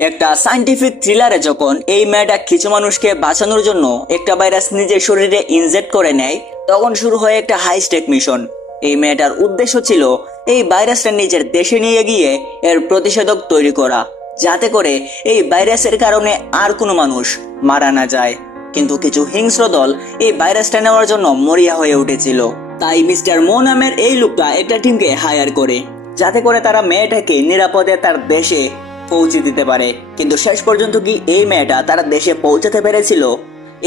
একটা সায়েন্টিফিক থ্রিলারে যখন এই মেয়েটা কিছু মানুষকে বাঁচানোর জন্য একটা ভাইরাস নিজের শরীরে ইনজেক্ট করে নেয়, তখন শুরু হয় একটা হাই স্টেক মিশন। এই মেয়েটার উদ্দেশ্য ছিল এই ভাইরাসটা নিজের দেশে নিয়ে গিয়ে এর প্রতিষেধক তৈরি করা, যাতে করে এই ভাইরাসের কারণে আর কোনো মানুষ মারা না যায়। কিন্তু কিছু হিংস্র দল এই ভাইরাসটা নেওয়ার জন্য মরিয়া হয়ে উঠেছিল। তাই মিস্টার মো নামের এই লোকটা একটা টিমকে হায়ার করে, যাতে করে তারা মেয়েটাকে নিরাপদে তার দেশে পৌঁছে দিতে পারে। কিন্তু শেষ পর্যন্ত কি এই মেয়েটা তার দেশে পৌঁছাতে পেরেছিল?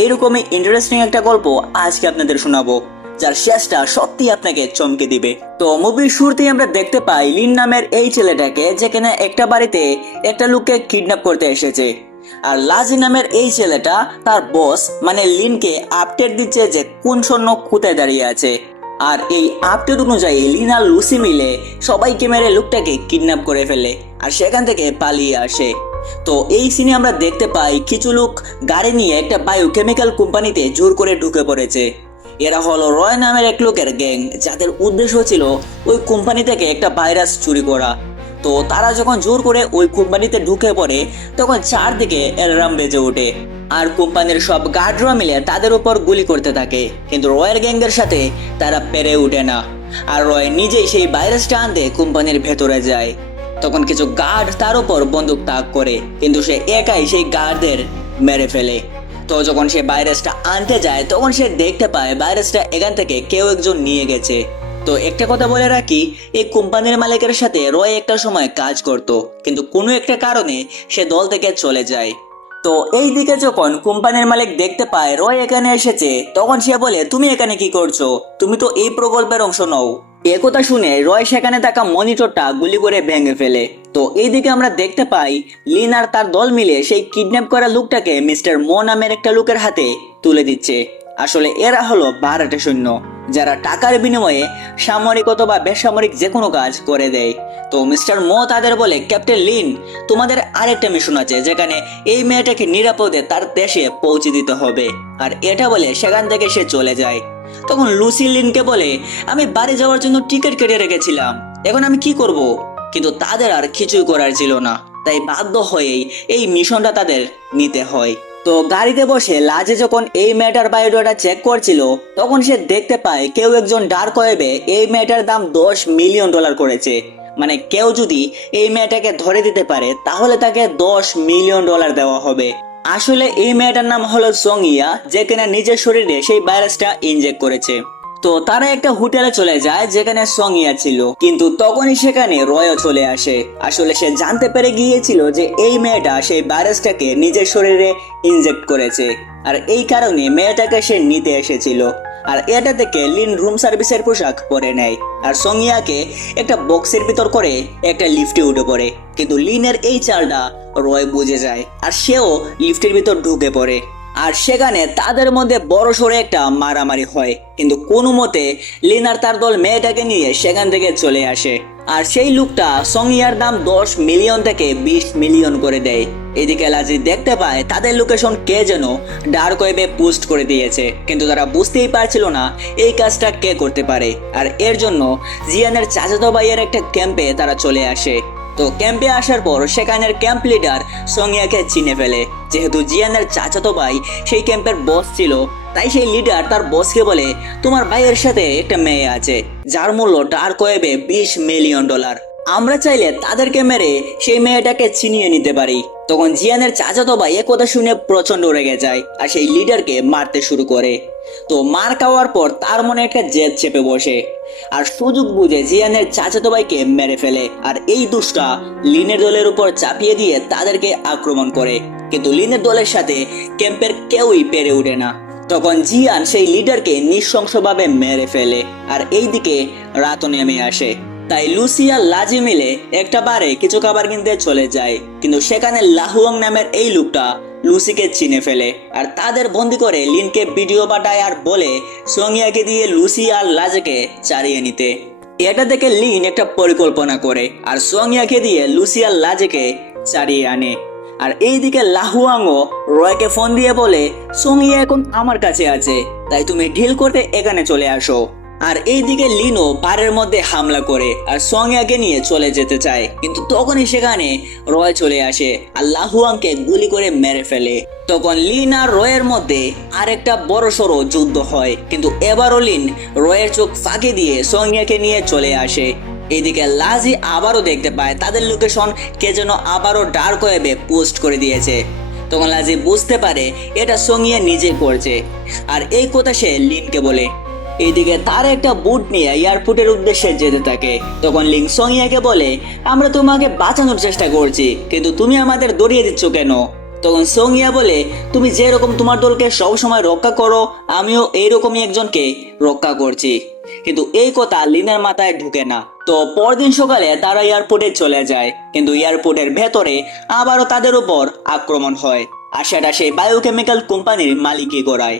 এইরকমই ইন্টারেস্টিং একটা গল্প আজকে আপনাদের শোনাবো, যার শেষটা সত্যি আপনাকে চমকে দিবে। তো মুভির শুরুতেই আমরা দেখতে পাই লিন নামের এই ছেলেটাকে, যেখানে একটা বাড়িতে একটা লোককে কিডন্যাপ করতে এসেছে। আর লাজি নামের এই ছেলেটা তার বস মানে লিনকে আপডেট দিচ্ছে যে কোন সৈন্য কোথায় দাঁড়িয়ে আছে। আর এই আপডেট অনুযায়ী লিন আর লুসি মিলে সবাইকে মেরে লোকটাকে কিডন্যাপ করে ফেলে আর সেখান থেকে পালিয়ে আসে। তো এই সিনে আমরা দেখতে পাই কিছু লোক গাড়ি নিয়ে একটা বায়োকেমিক্যাল কোম্পানিতে জোর করে ঢুকে পড়েছে। এরা হলো রয় নামের এক লোকের গ্যাং, যাদের উদ্দেশ্য ছিল ওই কোম্পানি থেকে একটা ভাইরাস চুরি করা। তো তারা যখন জোর করে ওই কোম্পানিতে ঢুকে পড়ে, তখন চারদিকে অ্যালার্ম বেজে ওঠে আর কোম্পানির সব গার্ডরা মিলে তাদের উপর গুলি করতে থাকে। কিন্তু রয়ের গ্যাংদের সাথে তারা পেরে ওঠে না, আর রয় নিজেই সেই ভাইরাসটা আনতে কোম্পানির ভেতরে যায়। তখন কিছু গার্ড তার উপর বন্দুক তাক করে, কিন্তু সে একাই সেই গার্ডদের মেরে ফেলে। তো যখন সে ভাইরাসটা আনতে যায়, তখন সে দেখতে পায় ভাইরাসটা এখান থেকে কেউ একজন নিয়ে গেছে। তো একটা কথা বলে রাখি, এই কোম্পানির মালিকের সাথে রয় একটা সময় কাজ করত, কিন্তু কোনো একটা কারণে সে দল থেকে চলে যায়। তো এই দিকে যখন কোম্পানির মালিক দেখতে পায় রয় এখানে এসেছে, তখন সে বলে, তুমি এখানে কি করছো? তুমি তো এই প্রকল্পের অংশ নও। একথা শুনে রয় সেখানে থাকা মনিটরটা গুলি করে ভেঙে ফেলে। তো এইদিকে আমরা দেখতে পাই লিন আর তার দল মিলে সেই কিডন্যাপ করা লোকটাকে মিস্টার মো নামের একটা লোকের হাতে তুলে দিচ্ছে। আসলে এরা হলো ভাড়াটে সৈন্য, যারা টাকার বিনিময়ে সামরিক অথবা বেসামরিক যে কোনো কাজ করে দেয়। তো মিস্টার মো তাদের বলে, ক্যাপ্টেন লিন, তোমাদের আরেকটা মিশন আছে, যেখানে এই মেয়েটাকে নিরাপদে তার দেশে পৌঁছে দিতে হবে। আর এটা বলে সেখান থেকে সে চলে যায়। তখন লুসি লিনকে বলে, আমি বাড়ি যাওয়ার জন্য টিকিট কেটে রেখেছিলাম, এখন আমি কি করব? কিন্তু তাদের আর কিছুই করার ছিল না, তাই বাধ্য হয়েই এই মিশনটা তাদের নিতে হয়। তো গাড়িতে বসে লাজে যখন এই মেয়েটার বায়োডাটা চেক করছিল, তখন সে দেখতে পায় কেউ একজন ডার্ক ওয়েবে এই মেয়েটার দাম $10 মিলিয়ন করেছে। মানে কেউ যদি এই মেয়েটাকে ধরে দিতে পারে, তাহলে তাকে $10 মিলিয়ন দেওয়া হবে। আসলে এই মেয়েটার নাম হলো সঙ্গিয়া, যে কিনা নিজের শরীরে সেই ভাইরাসটা ইনজেক্ট করেছে। তো তারা একটা হোটেলে চলে যায় যেখানে সঙ্গিয়া ছিল, কিন্তু তখনই সেখানে রয়ও চলে আসে। আসলে সে জানতে পেরে গিয়েছিল যে এই মেয়েটা সেই ভাইরাসটাকে নিজের শরীরে ইনজেক্ট করেছে, আর এই কারণে মেয়েটাকে সে নিতে এসেছিল। আর এটা থেকে লিন রুম সার্ভিসের পোশাক পরে নেয় আর সঙ্গিয়াকে একটা বক্সের ভিতর করে একটা লিফটে উঠে পড়ে। কিন্তু লিনের এই চালটা রয় বুঝে যায় আর সেও লিফটের ভিতর ঢুকে পড়ে। আর সেখানে তাদের মধ্যে বড় সড়ো একটা মারামারি হয়, কিন্তু কোনো মতে লিন আর তার দল মেয়েটাকে নিয়ে সেখান থেকে চলে আসে। আর সেই লোকটা সঙ্গিয়ার দাম 10 মিলিয়ন থেকে 20 মিলিয়ন করে দেয়। এদিকে লাজি দেখতে পায় তাদের লোকেশন কে যেন ডার্ক ওয়েবে পোস্ট করে দিয়েছে, কিন্তু তারা বুঝতেই পারছিল না এই কাজটা কে করতে পারে। আর এর জন্য জিয়ানের চাচাতো ভাইয়ের একটা ক্যাম্পে তারা চলে আসে। তো ক্যাম্পে আসার পর সেখানের ক্যাম্প লিডার সঙ্গিয়াকে চিনে ফেলে। যেহেতু জিয়ানের চাচাতো ভাই সেই ক্যাম্পের বস ছিল, তাই সেই লিডার তার বসকে বলে, তোমার ভাইয়ের সাথে একটা মেয়ে আছে যার মূল্য ডার্ক ওয়েবে $20 মিলিয়ন। আমরা চাইলে তাদেরকে মেরে সেই মেয়েটাকে ছিনিয়ে নিতে পারি। তখন জিয়ানের চাচাতো ভাই এ কথা শুনে প্রচন্ড রেগে যায় আর সেই লিডারকে মারতে শুরু করে। তো মার খাওয়ার পর তার মনে একটা জেদ চেপে বসে আর সুযোগ বুঝে জিয়ানের চাচাতো ভাইকে মেরে ফেলে। আর এই দুষ্টা লিনের দলের উপর চাপিয়ে দিয়ে তাদেরকে আক্রমণ করে, কিন্তু লিনের দলের সাথে ক্যাম্পের কেউই পেরে ওঠে না। তখন জিয়ান সেই লিডারকে নৃশংসভাবে মেরে ফেলে আর এইদিকে রাতও নেমে আসে। তাই লুসি আর লাজি মিলে একটা বারে কিছু খাবার কিনতে চলে যায়, কিন্তু সেখানে লাহুয়াং নামের এই লোকটা লুসিকে চিনে ফেলে আর তাদের বন্দি করে লিনকে ভিডিও পাঠায় আর বলে সঙ্গিয়াকে দিয়ে লুসি আর লাজকে চারিয়ে নিতে। এটা দেখে লিন একটা পরিকল্পনা করে আর সঙ্গিয়াকে দিয়ে লুসি আর লাজকে চারিয়ে আনে। আর এইদিকে লাহুয়াংও রয়কে ফোন দিয়ে বলে, সঙ্গিয়া এখন আমার কাছে আছে, তাই তুমি ডিল করতে এখানে চলে আসো। আর এইদিকে লিনও বারের মধ্যে হামলা করে আর সোংয়াকে নিয়ে চলে যেতে চায়, কিন্তু তখনই সেখানে রয় চলে আসে আর লাহুয়াংকে গুলি করে মেরে ফেলে। তখন লিন আর রয়ের মধ্যে আরেকটা বড় সড়ো যুদ্ধ হয়, কিন্তু এবারও লিন রয়ের চোখ ফাঁকি দিয়ে সোংয়াকে নিয়ে চলে আসে। এদিকে লাজি আবারও দেখতে পায় তাদের লোকেশন কে যেন আবারও ডার্ক ওয়েবে পোস্ট করে দিয়েছে। তখন লাজি বুঝতে পারে এটা সোংয়া নিজে করছে, আর এই কথা সে লিনকে বলে। এইদিকে তার একটা বুট নিয়ে এয়ারপোর্টের উদ্দেশ্যে যেতে থাকে। তখন লিন সোংয়াকে বলে, আমরা তোমাকে বাঁচানোর চেষ্টা করছি, কিন্তু তুমি আমাদের দড়িয়ে দিচ্ছ কেন? তখন সোংয়া বলে, তুমি যেরকম তোমার দলকে সবসময় রক্ষা করো, আমিও এইরকমই একজনকে রক্ষা করছি। কিন্তু এই কথা লিনের মাথায় ঢুকে না। তো পরদিন সকালে তারা এয়ারপোর্টে চলে যায়, কিন্তু এয়ারপোর্টের ভেতরে আবারও তাদের উপর আক্রমণ হয়, আর সেটা সেই বায়োকেমিক্যাল কোম্পানির মালিকই করায়।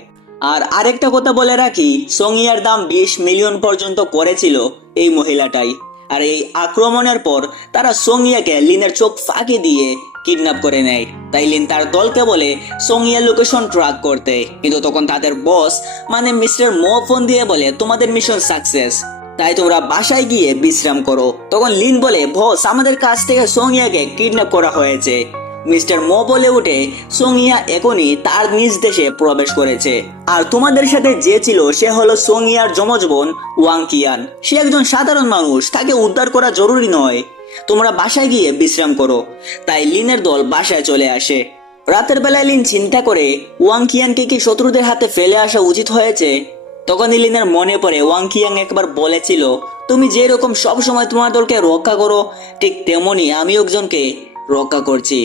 আর আরেকটা কথা বলে রাখি, সোংয়ার দাম 20 মিলিয়ন পর্যন্ত করেছিল এই মহিলাটাই। আর এই আক্রমণের পর তারা সোংয়াকে লিনের চোখ ফাঁকি দিয়ে কিডন্যাপ করে নেয়। তাই লিন তার দলকে বলে সোংয়ার লোকেশন ট্র্যাক করতে, কিন্তু তখন তাদের বস মানে মিস্টার মো ফোন দিয়ে বলে, তোমাদের মিশন সাকসেস, তাই তোমরা বাসায় গিয়ে বিশ্রাম করো। তখন লিন বলে, বস আমাদের কাছ থেকে সোংয়াকে কিডন্যাপ করা হয়েছে। মিস্টার মো বলে উঠে, সোংয়া এখনই তার নিজ দেশে প্রবেশ করেছে, আর তোমাদের সাথে যে ছিল সে হলো সোংয়ার যমজ বোন ওয়াং কিয়ান। সে একজন সাধারণ মানুষ, তাকে উদ্ধার করা জরুরি নয়, তোমরা বাসায় গিয়ে বিশ্রাম করো। তাই লিনের দল বাসায় চলে আসে। রাতের বেলায় লিন চিন্তা করে ওয়াং কিয়ানকে কি শত্রুদের হাতে ফেলে আসা উচিত হয়েছে। তখনই লিনের মনে পড়ে ওয়াং কিয়াং একবার বলেছিল, তুমি যেরকম সবসময় তোমার দলকে রক্ষা করো, ঠিক তেমনি আমি একজনকে রক্ষা করছি।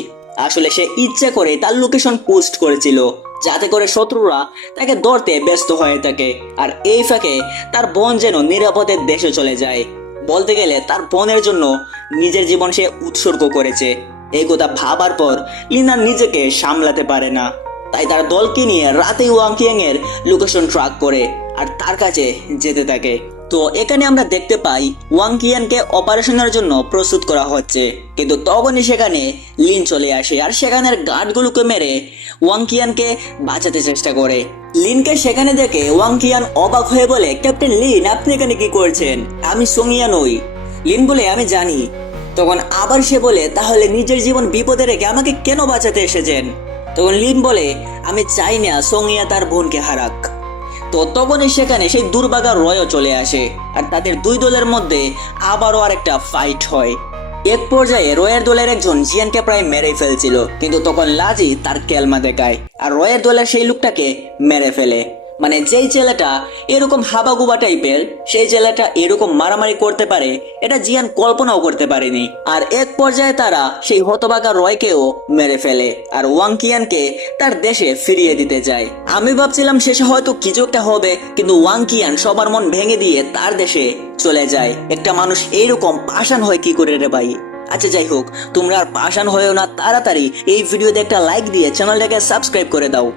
আসলে সে ইচ্ছে করে তার লোকেশন পোস্ট করেছিল, যাতে করে শত্রুরা তাকে ধরতে ব্যস্ত হয়ে থাকে, আর এই ফাঁকে তার বোন যেন নিরাপদে দেশে চলে যায়। বলতে গেলে তার বোনের জন্য নিজের জীবন সে উৎসর্গ করেছে। এই কথা ভাবার পর লিনা নিজেকে সামলাতে পারে না, তাই তার দলকে নিয়ে রাতে ওয়াং কিয়াং এর লোকেশন ট্র্যাক করে আর তার কাছে যেতে থাকে। তো এখানে আমরা দেখতে পাই ওয়াং কিয়ানকে অপারেশনের জন্য প্রস্তুত করা হচ্ছে, কিন্তু তখনই সেখানে লিন চলে আসে আর সেখানের গার্ডগুলোকে মেরে ওয়াং কিয়ানকে বাঁচাতে চেষ্টা করে। লিনকে সেখানে দেখে ওয়াং কিয়ান অবাক হয়ে বলে, ক্যাপ্টেন লিন আপনি এখানে কি করছেন? আমি সোংয়া নই। লিন বলে, আমি জানি। তখন আবার সে বলে, তাহলে নিজের জীবন বিপদে রেখে আমাকে কেন বাঁচাতে এসেছেন? তখন লিন বলে, আমি চাই না সোংয়া তার বোনকে হারাক। তো তখনই সেখানে সেই দুর্ভাগা রয়ও চলে আসে, আর তাদের দুই দলের মধ্যে আবারও আরেকটা ফাইট হয়। এক পর্যায়ে রয়ের দলের একজন জিয়ানকে প্রায় মেরে ফেলছিল, কিন্তু তখন লাজি তার কেলমা দেখায় আর রয়ের দলের সেই লোকটাকে মেরে ফেলে। মানে যেই ছেলেটা এরকম হাবাগুবা টাইপের, সেই ছেলেটা এরকম মারামারি করতে পারে এটা জিয়ান কল্পনাও করতে পারেনি। আর এক পর্যায়ে তারা সেই হতভাগা রয়কেও মেরে ফেলে আর ওয়াং কিয়ানকে তার দেশে ফিরিয়ে দিতে যায়। আমি ভাবছিলাম শেষে হয়তো কিছু একটা হবে, কিন্তু ওয়াং কিয়ান সবার মন ভেঙে দিয়ে তার দেশে চলে যায়। একটা মানুষ এইরকম পাষাণ হয় কি করে রে ভাই? আচ্ছা যাই হোক, তোমরা আর পাষাণ হয়েও না, তাড়াতাড়ি এই ভিডিওতে একটা লাইক দিয়ে চ্যানেলটাকে সাবস্ক্রাইব করে দাও।